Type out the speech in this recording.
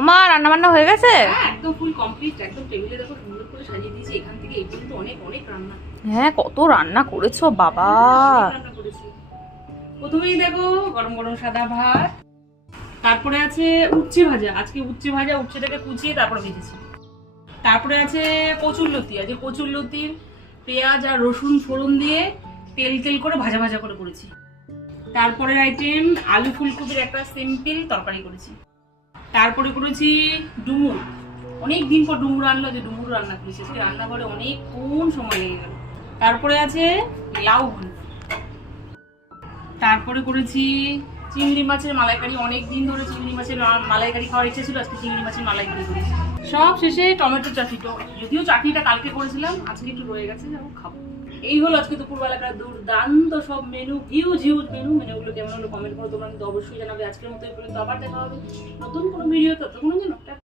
আমার রান্না বান্না হয়ে গেছে? হ্যাঁ, একদম ফুল কমপ্লিট। একদম টেবিলে দেখো সুন্দর করে সাজিয়ে দিয়েছি। এখান থেকে এই পর্যন্ত অনেক অনেক রান্না। হ্যাঁ, কত রান্না করেছো বাবা। অনেক রান্না করেছি। প্রথমেই দেখো গরম গরম সাদা ভাত, তারপরে আছে উচ্ছে ভাজা। আজকে উচ্ছে ভাজা, উচ্ছেটাকে কুচিয়ে তারপরে ভেজেছি। তারপরে আছে কচুরলতি। আজকে কচুরলতির পেঁয়াজ আর রসুন ফোড়ন দিয়ে তেল তেল করে ভাজা ভাজা করে করেছি। তারপরে আইটেম আলু ফুলকপির একটা সিম্পল তরকারি করেছি। তারপরে করেছি ডুমুর। অনেক দিন পর ডুমুর আনলো, যে ডুমুর রান্না করেছি। আজকে রান্নাঘরে অনেকক্ষণ সময় লেগে গেল। তারপরে আছে লাউ ঘন্ট। তারপরে করেছি চিংড়ি মাছের মালাইকারি। অনেক দিন ধরে চিংড়ি মাছের মালাইকারি খাওয়ার ইচ্ছে ছিল, আজকে চিংড়ি মাছের মালাইকারি করেছি। সব শেষে টমেটো চাটনি। যদিও চাটনিটা কালকে করেছিলাম, আজকে একটু রয়ে গেছে, যাবো খাবো। এই হলো আজকে দুপুরবেলাকার দুর্দান্ত সব মেনু, হিউজ হিউজ মেনু। মেনুগুলো কেমন হলো কমেন্ট করে তোমরা কিন্তু অবশ্যই জানাবে। আজকের মতো এই পর্যন্ত, আবার দেখা হবে নতুন কোনো ভিডিও। ততক্ষণ